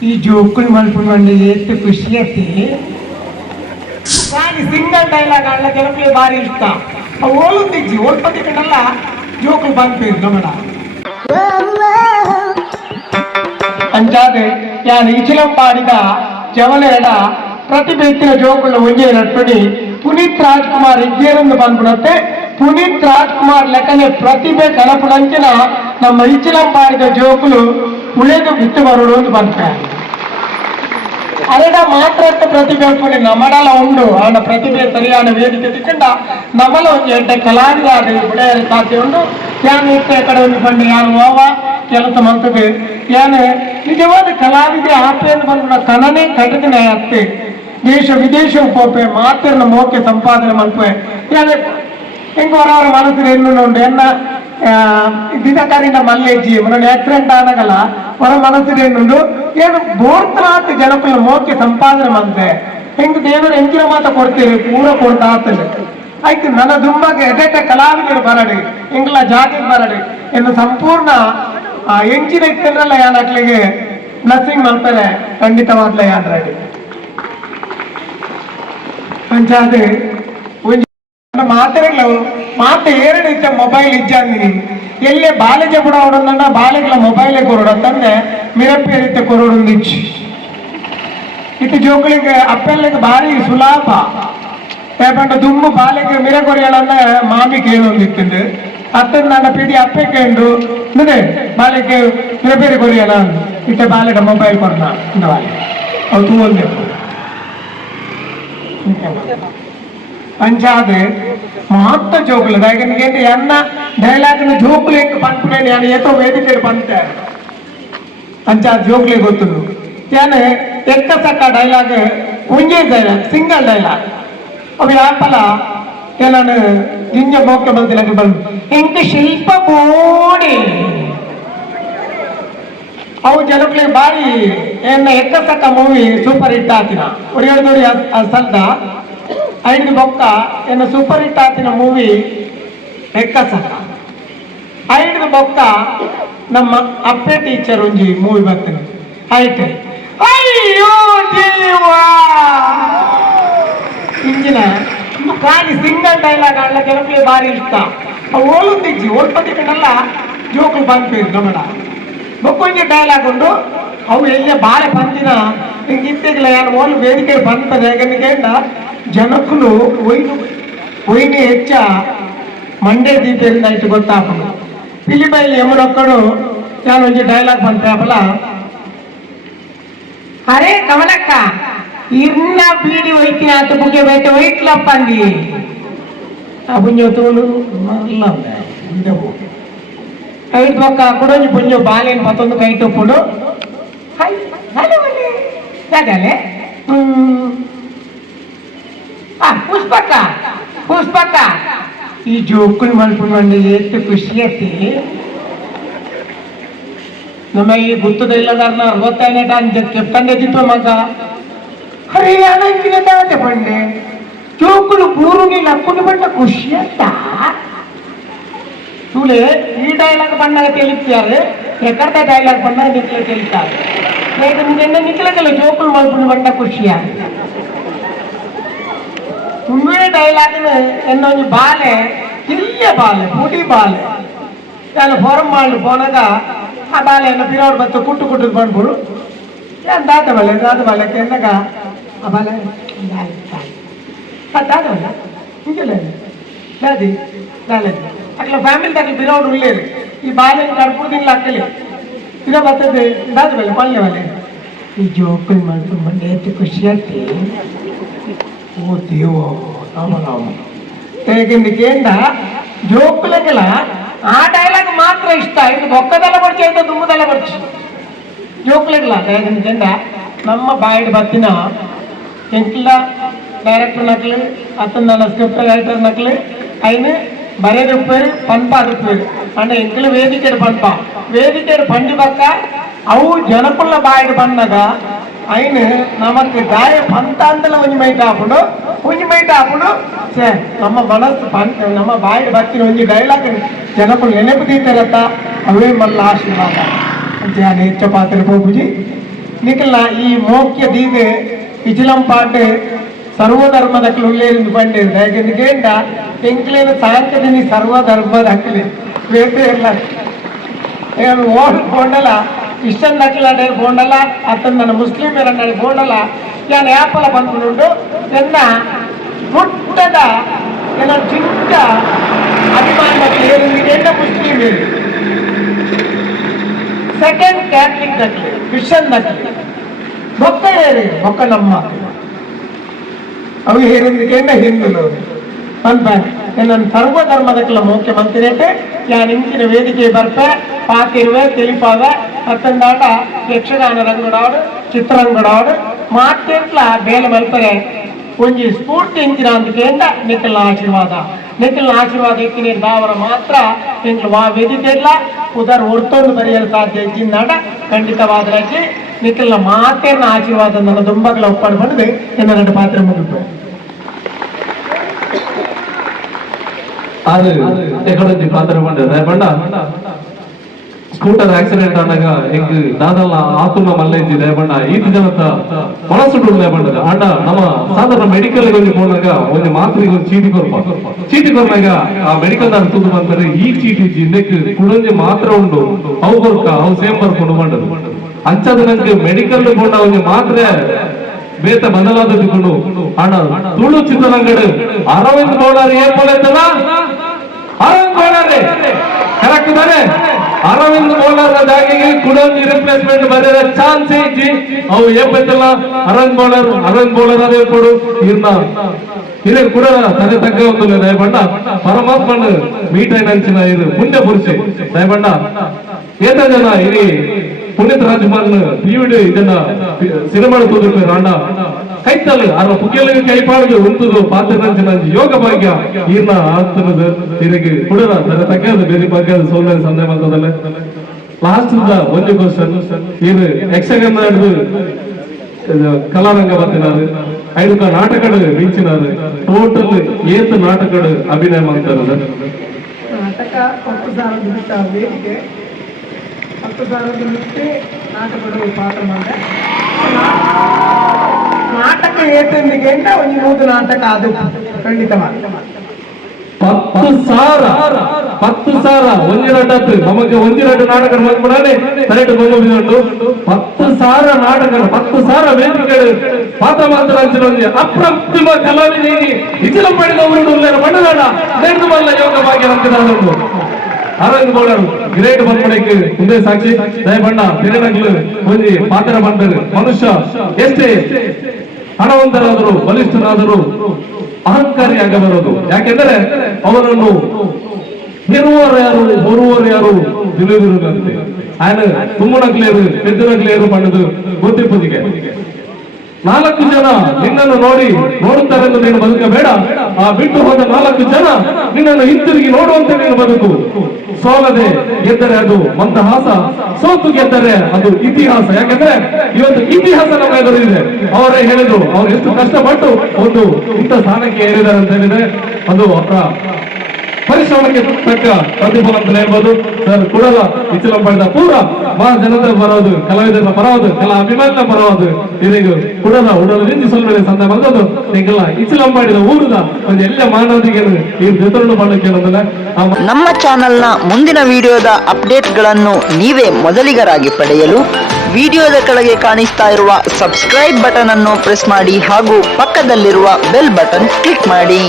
ಈ ಜೋಕುಲ್ ಮಲ್ಪುಂಡು ಎಷ್ಟು ಖುಷಿ ಆತಿ. ನಾನು ಸಿಂಗಲ್ ಡೈಲಾಗ್ ಅಲ್ಲ ಜನಕ್ಕೆ ಬಾರಿ ಇಷ್ಟ. ಓಲು ತಿಜ್ಜಿ ಓಲ್ಪತಿ ಕಣ್ಣಲ್ಲ ಜೋಕುಲ್ ಬಂದ್ಪೇರು ನಮ್ಮಡ ಅಂಚಾದೆ ಯಾನ್ ಇಚಿಲಂ ಪಾಡಿದ ಜವಲೇಡ ಪ್ರತಿಭೆ ಇತ್ತಿನ ಜೋಕುಳ ಒಂಜೆ ನಟ್ಟುನಿ ಪುನೀತ್ ರಾಜ್ಕುಮಾರ್ ಇಜ್ಜೇರೊಂದು ಬಂದ್ಬಿಡತ್ತೆ. ಪುನೀತ್ ರಾಜ್ಕುಮಾರ್ ಲೆಕ್ಕನೆ ಪ್ರತಿಭೆ ಕನಪುನಂಚಿನ ನಮ್ಮ ಇಚಿಲಂ ಪಾಡಿದ ಜೋಕುಲು ಉಳಿದು ಬಿಟ್ಟು ಬರೋಡು ಅಂತ ಬಂದ್ತಾರೆ. ಅರೆಡ ಮಾತ್ರ ಪ್ರತಿಭೆ ಅನ್ಕೊಂಡು ನಮ್ಮಡಲ ಉಂಡು ಅವನ ಪ್ರತಿಭೆ ಸರಿಯಾದ ವೇದಿಕೆ ತಿಕ್ಕಂಡ ನಮ್ಮಲ ಒಂದು ಎಂಟೆ ಕಲಾವಿದಾದ ಬಿಳೆಯ ಸಾಧ್ಯ ಉಂಡು. ಯಾನು ಇತ್ತ ಕಡೆ ಒಂದು ಬಂದು ಯಾನು ಹೋವ ಕೆಲಸ ಮಂತದೆ ಯಾನು ನಿಜವಾದ ಕಲಾವಿದೆ ಆಪೆಯನ್ನು ಬಂದ ಕನನೆ ಕಟಕನೆ ಅತ್ತೆ ದೇಶ ವಿದೇಶ ಪೋಪೆ ಮಾತಿನ ಮೋಕೆ ಸಂಪಾದನೆ ಮಲ್ಪೆ ಯಾನು ಹೆಂಗ ಹೊರವರ ಮನಸ್ಸಿನ ಎನ್ನು ಉಂಡು ಎನ್ನ ದಿನಕಾರಿನ ಮಲ್ಲೆಜ್ಜಿ ಮನ ಆಕ್ಸಿಡೆಂಟ್ ಆದಾಗಲ್ಲ ಹೊರ ಮನಸ್ಸಿನ ಎನ್ನುಂಡು ಏನು ಬೋರ್ತನಾತ್ ಜನಪದ ಮೋಕೆ ಸಂಪಾದನೆ ಮಂತೆ ಹೆಂಗ್ ದೇವರು ಹೆಂಗಿನ ಮಾತ ಕೊಡ್ತೀರಿ ಪೂರ ಕೊಡ್ತಾ ಆಗ್ತದೆ ಆಯ್ತು. ನನ್ನ ದುಂಬಗೆ ಎಡೆಟ ಕಲಾವಿದರು ಬರಡಿ ಎಂಗ್ಲ ಜಾತಿ ಬರಡಿ ಎಂದು ಸಂಪೂರ್ಣ ಎಂಚಿನ ಇತ್ತಂದ್ರಲ್ಲ ಯಾನಕ್ಲಿಗೆ ಬ್ಲಸ್ಸಿಂಗ್ ಮಲ್ಪರೆ ಖಂಡಿತವಾದ್ಲ ಯಾನ್ ರೆಡಿ ಪಂಚಾಯತ್ ಮಾತೆಲ್ಲ ಮಾತೆ ಏರಡು ಇತ್ತ ಮೊಬೈಲ್ ಇಜ್ಜಂದಿನಿ ಎಲ್ಲೇ ಬಾಲೆಗೆ ಬಿಡ ಅವಡನ್ನ ಬಾಲೆಗಳ ಮೊಬೈಲೇ ಕೊರೋಡಂತಂದ್ರೆ ಮಿರಪ್ಪೇರಿತ್ತ ಕೊರೋಡೊಂದು ಇಚ್ಚಿ ಇಟ್ಟು ಜೋಕಳಿಗೆ ಅಪ್ಪೆಲ್ಲಿಗೆ ಭಾರಿ ಸುಲಾಭ ಯಾಕಂದ್ರೆ ದುಮ್ಮು ಬಾಲೆಗೆ ಮಿರ ಕೊರಿಯಳನ್ನ ಮಾಮಿ ಕೇಳೊಂದಿತ್ತು ಅತ್ತನ್ನು ನನ್ನ ಪಿಡಿ ಅಪ್ಪೆ ಕೇಂಡು ಅಂದ್ರೆ ಬಾಲೆಗೆ ಮಿರಪೇರಿ ಕೊರಿಯಳ ಇಟ್ಟ ಬಾಲೆಗೆ ಮೊಬೈಲ್ ಕೊಡ್ನ ಬಾಲೆ ಅವು ತೂವೊಂದೆ ಪಂಚಾದ ಮಹತ್ವ ಜೋಕುಲು ಯಾಕಂದ್ರೆ ಎನ್ನ ಡೈಲಾಗ್ನ ಜೋಕುಲು ಹೆಂಗೆ ಬಂದ್ಬಿಡೇನು ಯಾನು ಏತೋ ವೇದಿಕೆ ಬಂತೆ ಪಂಚಾಯತ್ ಜೋಕುಲೆ ಗೊತ್ತು ಯಾನು ಎಕ್ಕಸಕ್ಕ ಡೈಲಾಗ್ ಒಂಜೇ ಡೈಲಾಗ್ ಸಿಂಗಲ್ ಡೈಲಾಗ್ ಅವು ಯಾಪಲ ನಾನು ಗಿಂಜ ಮೋಕೆ ಬಂದಿಲ್ಲ ಬಂದು ಇಂಕ ಶಿಲ್ಪ ಬೋಡಿ ಅವು ಜನಗಳಿಗೆ ಬಾರಿ ಏನ ಎಕ್ಕಸಕ್ಕ ಮೂವಿ ಸೂಪರ್ ಹಿಟ್ ಆತಿನ ಒರಿಯೋಡಿ ಸಲ್ದ ಐದು ಬೊಕ್ಕ ಏನು ಸೂಪರ್ ಹಿಟ್ ಆತಿನ ಮೂವಿ ಎಕ್ಕಸಕ್ಕ ಐದು ಬೊಕ್ಕ ನಮ್ಮ ಅಪ್ಪೆ ಟೀಚರ್ ಒಂಜಿ ಮೂವಿ ಬರ್ತೀನಿ ಐತೆ ಅಯ್ಯೋ ದೇವಾ ಇಂಜಿನ ಕಾಲಿ ಸಿಂಗಲ್ ಡೈಲಾಗ್ ಅಲ್ಲ ಕೆಲವರಿಗೆ ಬಾರಿ ಇಷ್ಟ. ಓಲು ತಿಜ್ಜಿ ಓಲ್ಪತಿ ಕಣ್ಣಲ್ಲ ಜೋಕುಲು ಬಂದ್ಪೇರು ನಮ್ಮಡ ಬೊಕ್ಕೊಂಜಿ ಡೈಲಾಗ್ ಉಂಡು ಅವು ಎಲ್ಲೇ ಬಾಳೆ ಬಂದಿನ ಹಿಂಗಿತ್ತಿಗ್ಲ ಯಾರು ಓಲು ವೇದಿಕೆ ಬಂತದೆ ಯಾಕಂದ ಜನಕ್ಕಲು ಒಯ್ನೆ ಹೆಚ್ಚ ಮಂಡ್ಯ ದೀಪದಿಂದ ಇಟ್ಟು ಗೊತ್ತಾಪನು ಪಿಲಿಬೈಲಿ ಎಮ್ಮನೊಕ್ಕಡು ನಾನು ಒಂಜಿ ಡೈಲಾಗ್ ಬಂತಾಪಲ ಅರೆ ಕಮಲಕ್ಕ ಇರ್ನ ಬೀಡಿ ಒಯ್ತೀನಿ ಆತ ಬುಗ್ಗೆ ಬೈತೆ ಒಯ್ಟ್ಲಪ್ಪಂದಿ ಆ ಬುಂಜ ತೋಳು ಇಲ್ಲ ಐದು ಪಕ್ಕ ಕೊಡೊಂಜಿ ಬುಂಜು ಬಾಲೇನು ಮತ್ತೊಂದು ಕೈ ತೊಪ್ಪುಡು ಯಾಕಲೆ ಪುಷ್ಪಕ್ಕ ಪುಷ್ಪಕ್ಕ ಈ ಜೋಕುಲ್ ಮಲ್ಪುಂಡು ಎಷ್ಟು ಖುಷಿ ಆತಿ. ನಮ್ಮ ಈ ಗುತ್ತದ ಇಲ್ಲದಾರನ 65 ಟನ್ ಕೆಪ್ಟನ್ ಎದ್ದಿತ್ತು ಮಗ ಹರಿಯಾಣಂಗಿನ ದಾಟೆ ಬಂಡೆ ಜೋಕುಲು ಪೂರುಗಿ ಲಕ್ಕುಲು ಬಂಡ ಖುಷಿ ಅಂತ ತುಳೆ ಈ ಡೈಲಾಗ್ ಬಂದಾಗ ತಿಳಿತಾರೆ ಎಕರ್ದ ಡೈಲಾಗ್ ಬಂದಾಗ ನಿಕ್ಲೆ ತಿಳಿತಾರೆ ನಿನ್ನ ನಿಕ್ಲೆಗೆಲ್ಲ ಜೋಕುಲು ಮಲ್ಪುಂಡು ಬಂಡ ಖುಷಿಯ ತುಂಬೇ ಡೈಲಾಗಿನ ಎನ್ನೊಂದು ಬಾಲೆ ಇಲ್ಲೇ ಬಾಲೆ ಪುಡಿ ಬಾಲೆ ನಾನು ಫಾರಂ ಮಾಡಿ ಹೋನಾಗ ಆ ಬಾಲೆಯನ್ನು ಪಿರೋಡ್ ಬತ್ತು ಕುಟ್ಟು ಕುಟ್ಟು ಬಂದ್ಬಿಡು ಯಾರು ದಾಟಬಲ್ಲೆ ದಾಟಬಲ್ಲಕ್ಕೆ ಎಂದಾಗ ಆ ಬಾಲೆ ದಾಟಬಲ್ಲ ಹಿಂಗಿಲ್ಲ ದಾದಿ ದಾಲದಿ ಅಟ್ಲ ಫ್ಯಾಮಿಲಿ ದಾಟಿ ಪಿರೋಡ್ ಉಳ್ಳೇರಿ ಈ ಬಾಲೆಯನ್ನು ಕಡ್ಪುದಿಲ್ಲ ಅಕ್ಕಲಿ ಇದ ಬರ್ತದೆ ದಾಟಬಲ್ಲೆ ಪಲ್ಯ ಬಲ್ಲೆ ಈ ಜೋಕುಲ್ ಮಾಡ್ಕೊಂಡು ಬಂದು ಎಷ್ಟು ಖುಷಿ ಆಗ್ತಿ ಓ ದೇವೋ ರಾಮ ಹೇಗೆಂದ ಜೋಕುಲಗೆಲ್ಲ ಆ ಡೈಲಾಗ್ ಮಾತ್ರ ಇಷ್ಟ ಇದು ಬೊಕ್ಕದೆಲ್ಲ ಬರ್ಚಿ ಆಯ್ತು ದುಮ್ಮದೆಲ್ಲ ಬರ್ಚಿ ಜೋಕುಲಗಿಲ್ಲ ಹೇಗೆಂದ ನಮ್ಮ ಬಾಯಿಡ್ ಬತ್ತಿನ ಎಂಕ್ಲ ಡೈರೆಕ್ಟರ್ ನಕ್ಲು ಅತ್ತನ ಸ್ಕ್ರಿಪ್ಟ್ ರೈಟರ್ ನಕ್ಲು అయిన ಬರೆದು ಪೇರು ಪಂಪ ಅದುಪೇರು అంటే ಎಂಕ್ಲ ವೇದಿಕೆ ಪಂಪ ವೇದಿಕೆ ಪಂಡಿ ಬಕ್ಕ ಅವು ಜನಪುಲ್ಲ ಬಾಯಿಡ್ ಬಂದಾಗ అయిన ನಮಗೆ ಗಾಯ ಪಂತ ಅಂತಲ ಒಂಜಿ ಮೈಟ್ ಹಾಕೊಂಡು ನಮ್ಮ ಮನಸ್ಸು ನಮ್ಮ ಬಾಯಿಡ್ ಬತ್ತಿನ ಒಂಜಿ ಡೈಲಾಗ್ ಜನಪುಲ್ಲ ನೆನಪು ತೀತಾರತ್ತ ಅವೇ ಮಲ್ಲ ಆಶೀರ್ವಾದ ಅಂತ ಹೆಚ್ಚ ಪಾತ್ರ ಹೋಗುಜಿ ನಿಖಲ್ನ ಈ ಮೋಕ್ಯ ದೀದೆ ಇಚಿಲಂ ಪಾಟ್ ಸರ್ವಧರ್ಮದ ಉಳ್ಳೇರಿಂದ ಬಂದಿರ್ದ ಯಾಕೆಂದ ಎಂಕ್ಲೇನ ಸಾಂಕದಿನಿ ಸರ್ವಧರ್ಮದ ಹಕ್ಕಲಿ ಬೇರೆ ಇಲ್ಲ ಓಡ್ ಬೋಂಡಲ್ಲ ಕ್ರಿಶ್ಚಿಯನ್ ನಕ್ಕಲಾಡೆ ಬೋಂಡಲ್ಲ ಅತನ ನನ್ನ ಮುಸ್ಲಿಂ ಎರಡಲ್ಲಿ ಬೋಂಡಲ್ಲ ಯಾನ್ ಯಾಪಲ ಬಂದ್ಬಿಟ್ಟು ಎನ್ನ ಮುಟ್ಟದ ಏನ ಚಿಕ್ಕ ಅಭಿಮಾನ ಏರಿಂದ ಮುಸ್ಲಿಂ ಏರಿ ಸೆಕೆಂಡ್ ಕ್ಯಾಥಲಿಕ್ ನಕ್ಲಿ ಕ್ರಿಶ್ಚಿಯನ್ ನಕ್ಲಿ ಬೊಕ್ಕ ಏರಿ ಬೊಕ್ಕ ನಮ್ಮ ಅವು ಏರಿಂದ ಹಿಂದುಲು ನನ್ನ ಸರ್ವಧರ್ಮದಕ್ಕೆಲ್ಲ ಮುಖ್ಯಮಂತ್ರಿ ಐತೆ ಯಾನ್ ಇಂಚಿನ ವೇದಿಕೆ ಬರ್ಪೆ ಪಾತಿರುವೆ ತಿಳಿಪಾವೆ ಅತ್ತಂದಾಡ ಯಕ್ಷಗಾನ ರಂಗಡಾಡು ಚಿತ್ರರಂಗಡಾಡು ಮಾತೆಟ್ಲ ಬೇಲೆ ಮಲ್ಪರೆ ಒಂಜಿ ಸ್ಫೂರ್ತಿ ಇಂಚಿನ ಅಂದಿಕೆಯಿಂದ ನಿಖಲ್ನ ಆಶೀರ್ವಾದ ಇಕ್ಕಿನ ದಾವರ ಮಾತ್ರ ಎಂಕ್ಲು ವಾ ವೇದಿಕೆ ಇಲ್ಲ ಉದರ್ ಹೊರ್ತೊಂದು ಬರೆಯಲು ಸಾಧ್ಯ ಇಚ್ಚಿಂದಾಡ ಖಂಡಿತವಾದ್ರಾಗಿ ನಿಖಲ್ನ ಮಾತೇನ ಆಶೀರ್ವಾದ ನನ್ನ ದುಂಬಗಳ ಒಪ್ಪಾಡು ಬಂದು ಎನ್ನ ಎರಡು ಪಾತ್ರ ಮುಗಿತು ಅದು ಎಕಡೊಂದು ಪಾತ್ರ ಬಂಡ ಸ್ಕೂಟರ್ ಆಕ್ಸಿಡೆಂಟ್ ಆದಾಗ ಹೆಂಗ್ ದಾದಲ್ಲ ಆತುನ ಮಲ್ಲೇಜಿ ಲೇಬಣ್ಣ ಈತ ಜನತ ಮನಸ್ಸುಡು ಲೇಬಣ್ಣ ಅಣ್ಣ ನಮ್ಮ ಸಾಧಾರಣ ಮೆಡಿಕಲ್ ಗೆ ಹೋದಾಗ ಒಂದು ಮಾತ್ರೆಗೆ ಒಂದು ಚೀಟಿ ಕೊರ್ನಾಗ ಆ ಮೆಡಿಕಲ್ ದಾರ ತುದು ಬಂದರೆ ಈ ಚೀಟಿ ಜಿಂದಕ್ಕೆ ಕುಡಂಜಿ ಮಾತ್ರ ಉಂಡು ಅವು ಬರ್ಕ ಅವು ಸೇಮ್ ಬರ್ಕೊಂಡು ಬಂಡದು ಅಂಚದ ನಂಗೆ ಮೆಡಿಕಲ್ ಕೊಂಡ ಒಂದು ಮಾತ್ರೆ ಬೇತ ಬದಲಾದಕೊಂಡು ಅಣ್ಣ ತುಳು ಚಿತ್ರರಂಗಡು ಅರವಿಂದ್ ಬೋಳಾರಿ ಏನ್ ಬೋಳೈತಲ್ಲ ಅರವಿಂದ್ ಬೋಳಾರಿ ಕರೆಕ್ಟ್ ತಾನೆ ಅರವಿಂದ್ ಬೋಳಾರ ಜಾಗಿಗೆ ಕುಡೊಂದು ರಿಪ್ಲೇಸ್ಮೆಂಟ್ ಬರೆದ ಚಾನ್ಸ್ ಇಜ್ಜಿ ಅವು ಏಪೈತಲ್ಲ ಅರವಿಂದ್ ಬೋಳರ್ ಅದೇ ಕೊಡು ಇನ್ನ ಕೂಡ ತಲೆ ತಗ್ಗ ಒಂದು ದಯಬಣ್ಣ ಪರಮಾತ್ಮನ ಮೀಟ್ ಅಂಚಿನ ಇದು ಪುಣ್ಯ ಪುರುಷೆ ದಯಬಣ್ಣ ಏತ ಜನ ಇಲ್ಲಿ ಪುನೀತ್ ರಾಜ್ಕುಮಾರ್ ಪಿವಿಡಿ ಇದನ್ನ ಸಿನಿಮಾ ತೋದಿರ್ತಾರೆ ಅಣ್ಣ ಕೈತಲ್ಲ ಅರ ಪುಗ್ಗೆಲಿಗೆ ಕೈಪಾಡಿಗೆ ಉಂಟುದು ಪಾತ್ರ ಯೋಗ ಭಾಗ್ಯ ಈರ್ನ ಆಗ್ತದ ಇದಕ್ಕೆ ಕುಡರ ತಲೆ ತಗ್ಗದ ಬೇರೆ ಭಾಗ್ಯದ ಸೌಂದರ್ಯ ಸಂದೇಹ ಬಂದದಲ್ಲ ಲಾಸ್ಟ್ ಒಂದು ಕ್ವಶನ್ ಇದು ಯಕ್ಷಗಾನ ಹಿಡಿದು ಕಲಾರಂಗ ಬರ್ತಿದ್ದಾರೆ 5 ನಾಟಕಗಳು ರೀಚಿನಾರು ಟೋಟಲ್ 8 ನಾಟಕಗಳು ಅಭಿನಯ ಮಾಡ್ತಾರೆ ನಾಟಕ 10,000 ಬಿಟ್ಟ ವೇದಿಕೆ 10,000 ಬಿಟ್ಟು ನಾಟಕಗಳು ಪಾತ್ರ ಮಾಡಿದೆ ನಾಟಕ ಏತಂದಿಗೆ ಅಂತ ಒಂದು 3 ನಾಟಕ ಅದು ಖಂಡಿತವಾಗಿ 10,000 ಒಂಜಿರಟ್ಟು ನಮಗೆ ಒಂಜಿರಟ್ಟು ನಾಟಕ ಮಾಡ್ಬಿಡಾನೆ ಸೈಡ್ ಬಂದು 10,000 ನಾಟಕ 10,000 ವೇದಿಕೆಗಳು ಪಾತ್ರ ಮಾತ್ರ ಅಪ್ರತಿಮ ಕಲಾವಿದ ಇಚಿಲ ಪಡೆದವರು ಮಂಡಲಾಡ ನಡೆದು ಬಲ್ಲ ಯೋಗ ಭಾಗ್ಯ ಅಂತಿದ್ದು ಅರವಿಂದ್ ಬೋಳರು ಗ್ರೇಟ್ ಬಂದ್ಬಿಡಕ್ಕೆ ಮುಂದೆ ಸಾಕ್ಷಿ ದಯಬಣ್ಣ ತಿರುನಗ್ಲು ಒಂಜಿ ಪಾತ್ರ ಬಂದರು ಮನುಷ್ಯ ಎಷ್ಟೇ ಹಣವಂತರಾದರು ಬಲಿಷ್ಠರಾದರು ಅಹಂಕಾರಿಯಾಗಬಾರದು ಯಾಕೆಂದರೆ ಅವರನ್ನು ಹೆರುವವರು ಯಾರು ಹೊರುವವರು ಯಾರು ತಿಳಿದಿರುವಂತೆ ఆయన ತುಮ್ಮನಗ್ಲೇರು ಎದ್ದುನಗ್ಲೇರು ಪಡೆದು ಗೊತ್ತಿಪ್ಪದಿಗೆ 4 ಜನ ನಿನ್ನನ್ನು ನೋಡುತ್ತಾರೆ ಎಂದು ನೀನು ಬದುಕಬೇಡ ಆ ಬಿಟ್ಟು ಹೋದ 4 ಜನ ನಿನ್ನನ್ನು ಹಿಂತಿರುಗಿ ನೋಡುವಂತೆ ನೀನು ಬದುಕು ಸೋಲದೆ ಗೆದ್ದರೆ ಅದು ಮಂದಹಾಸ ಸೋತು ಗೆದ್ದರೆ ಅದು ಇತಿಹಾಸ ಯಾಕಂದ್ರೆ ಇವತ್ತು ಇತಿಹಾಸ ನಮ್ಮ ಎದುರಿದೆ ಅವರೇ ಹೇಳಿದ್ರು ಅವ್ರು ಎಷ್ಟು ಕಷ್ಟಪಟ್ಟು ಒಂದು ಇಂಥ ಸ್ಥಾನಕ್ಕೆ ಏರಿದ್ದಾರೆ ಅಂತ ಹೇಳಿದ್ರೆ ಅದು ಅವರ ಪರಿಶ್ರಮಕ್ಕೆ ತಕ್ಕ ಪ್ರತಿಫಲ ಅಂತ ಹೇಳ್ಬೋದು ಸರ್ ಕೂಡಲ ಇಚ್ಚಲಂ ಪಡೆದ ಪೂರ ಜನತೆ ಬರೋದು ಕಲಾವಿದರ ಪರವಾದು ಕಲಾ ಅಭಿಮಾನ ಪರವಾದು ಇದೀಗ ಕೂಡಲ ಉಡಲು ನಿಂತು ಸೊಲ್ಲೆ ಸಂದ ಬಂದದು ಈಗೆಲ್ಲ ಇಚ್ಚಲಂ ಮಾಡಿದ ಊರದ ಒಂದು ಎಲ್ಲ ಮಾನವರಿಗೆ ಈ ವಿತರಣೆ ಮಾಡಲಿಕ್ಕೆ ನಮ್ಮ ಚಾನೆಲ್ನ ಮುಂದಿನ ವಿಡಿಯೋದ ಅಪ್ಡೇಟ್ಗಳನ್ನು ನೀವೇ ಮೊದಲಿಗರಾಗಿ ಪಡೆಯಲು ವಿಡಿಯೋದ ಕೆಳಗೆ ಕಾಣಿಸ್ತಾ ಇರುವ ಸಬ್ಸ್ಕ್ರೈಬ್ ಬಟನ್ ಅನ್ನು ಪ್ರೆಸ್ ಮಾಡಿ ಹಾಗೂ ಪಕ್ಕದಲ್ಲಿರುವ ಬೆಲ್ ಬಟನ್ ಕ್ಲಿಕ್ ಮಾಡಿ.